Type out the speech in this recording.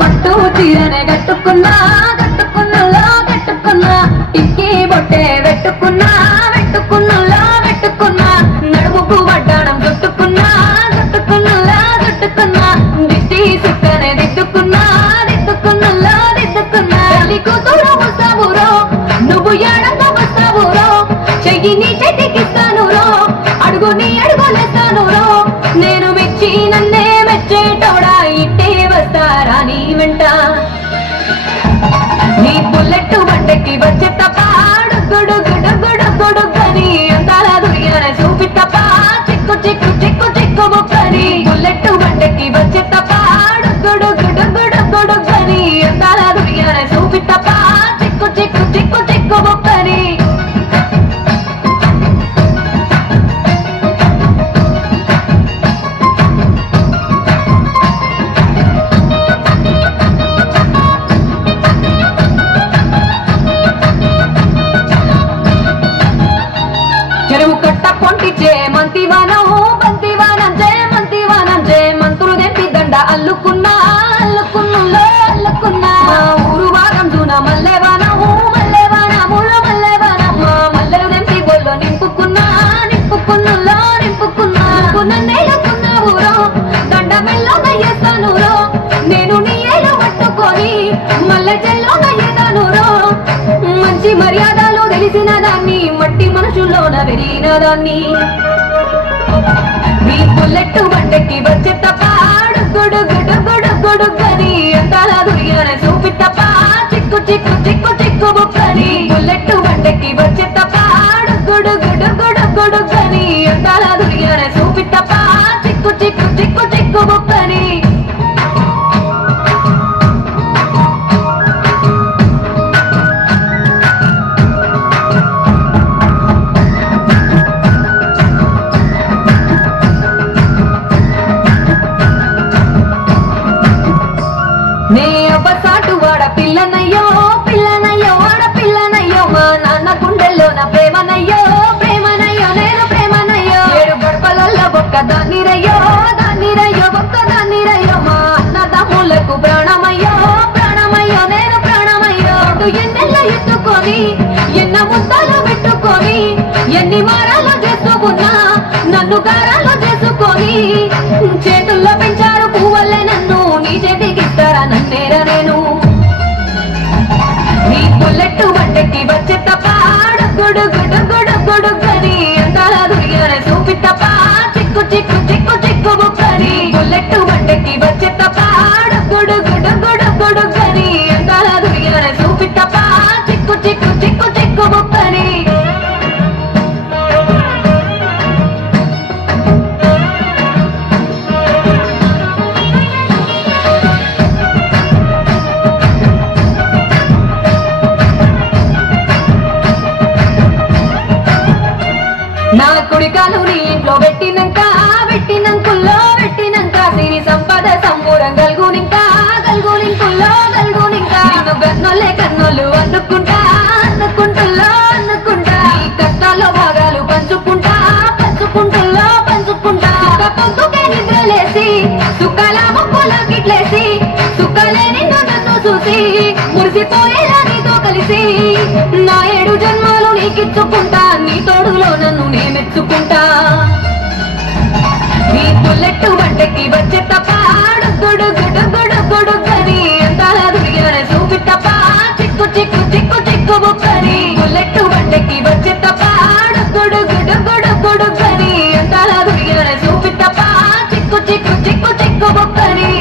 పట్టు చీరనే కట్టుకున్నా కట్టుకున్నలో కట్టుకున్నా ఇక్కి బొట్టే పెట్టుకున్నా పెట్టుకున్నలో పెట్టుకున్నా నడుముకు వడ్డాణం చుట్టుకున్నా చుట్టుకున్నలో చుట్టుకున్నా దిష్టి సుక్కనే దిద్దుకున్నా దిద్దుకున్నలో దిద్దుకున్నా తల్లి కూతురు వస్తావురో నువ్వు ఏడంగా వస్తావురో చెయ్యి నీ చేతికిస్తాను రో అడుగు నీ అడుగులేస్తాను రో నేను మెచ్చి నన్నే మెచ్చేటోడా ఇట్టే వస్తారా నీ వెంట నీ బుల్లెట్ బండకి వచ్చే తప్ప గుడుగుడుగుడుగుడుగుడుగని అంతాల దుర్యానే చూపి తప్ప చిక్కు చిక్కు చిక్కు చిక్కు బుక్కని బుల్లెట్ బండకి వచ్చే తప్ప గుడుగుడుగుడుగుడుగని అంతాల దుర్యానే చూపి తప్ప చిక్కు చిక్కు చిక్కు చిక్కు బుక్కని చెరువు కట్ట పొంటిచే మంతివానం మంతివానం జే మంతులు దెంపి దండ అల్లుకున్నా అల్లుకున్నులో అల్లుకున్నా ఊరు వారం జూన మల్లెవానము మల్లెవానములో మల్లెవానమ్మ మల్లెలు దెంపి గొల్లో నింపుకున్నా నింపుకున్నులో నింపుకున్నా నన్నేలుకున్నావు రో దండ మెల్లో నయ్యేస్తాను రో నేను నీ ఏలు పట్టుకొని మల్లె చెల్లో నయ్యేదాను రో మంచి మర్యాదలు తెలిసిన దాన్ని మట్టి మనుషుల్లోన వెరిగిన దాన్ని నీ బుల్లెట్ బండకి వచ్చే తప్ప గుడుగుడుగుడుగుడుగని అంతాల దుర్యానే చూపి తప్ప చిక్కు చిక్కు చిక్కు చిక్కు బుక్కని బుల్లెట్ బండకి వచ్చే తప్ప గుడుగుడుగుడుగుడుగని అంతాల దుర్యానే చూపి తప్ప చిక్కు చిక్కు చిక్కు చిక్కు బుక్కని నే అబ్బసాటు వాడ పిల్లనయ్యో పిల్లనయ్యో వాడ పిల్లనయ్యో మా నాన్న గుండెల్లో నా ప్రేమనయ్యో ప్రేమనయ్యో నేను ప్రేమనయ్యో ఏడు గడపలలో ఒక్క దాన్నిరయ్యో దాన్నిరయ్యో ఒక్క దాన్నిరయ్యో మా అన్నదమ్ములకు ప్రాణమయ్యో ప్రాణమయ్యో నేను ప్రాణమయ్యో ఎన్నెల్లో ఎత్తుకొని ఎన్న ముద్దలు పెట్టుకొని ఎన్ని మారాలు చేసుకున్నా నన్ను కారాలు చేసుకొని చేతుల్లో పెంచారు పువ్వులే నన్ను నీ చేతికి ఇస్తారా నన్నేరా నేను నీ బుల్లెట్ బండకి వచ్చే తప్ప గుడుగుడుగుడుగుడుగని అంతాల దుర్యానే చూపి తప్ప చిక్కు చిక్కు చిక్కు చిక్కు బుక్కని బుల్లెట్ బండకి వచ్చే తప్ప గుడుగుడుగుడుగుడుగని అంతాల దుర్యానే చూపి తప్ప చిక్కు చిక్కు చిక్కు చిక్కు బుక్కని నా కుడికాలు నీ ఇంట్లో పెట్టినంకుల్లో పెట్టినంక సిరి సంపద సంబూరం గల్గునింకా గల్గునింకుల్లో గల్గునింకా నిన్ను గన్నోళ్ళే కన్నోళ్ళు అందుకుంటా అందుకుంటుల్లో అందుకుంటా ఈ కష్టాల్లో భాగాలు పంచుకుంటా పంచుకుంటుల్లో పంచుకుంటా పొద్దుకే నిద్రలేసి సుఖాల ముక్కులో గిట్లేసి సుఖాలే నిన్ను నన్ను చూసి మురిసిపోయేలా నీతో కలిసి నా 7 జన్మాలు నీకిచ్చుకుంటా నీ తోడులో నన్ను నే మెచ్చుకుంటా నీ బుల్లెట్ బండకి వచ్చే తప్ప గుడుగుడుగుడుగుడుగని అంతాల దుర్యానే చూపి తప్ప చిక్కు చిక్కు చిక్కు చిక్కు బుక్కని బుల్లెట్ బండకి వచ్చే తప్ప గుడుగుడుగుడుగుడుగని అంతాల దుర్యానే చూపి తప్ప చిక్కు చిక్కు చిక్కు చిక్కు బుక్కని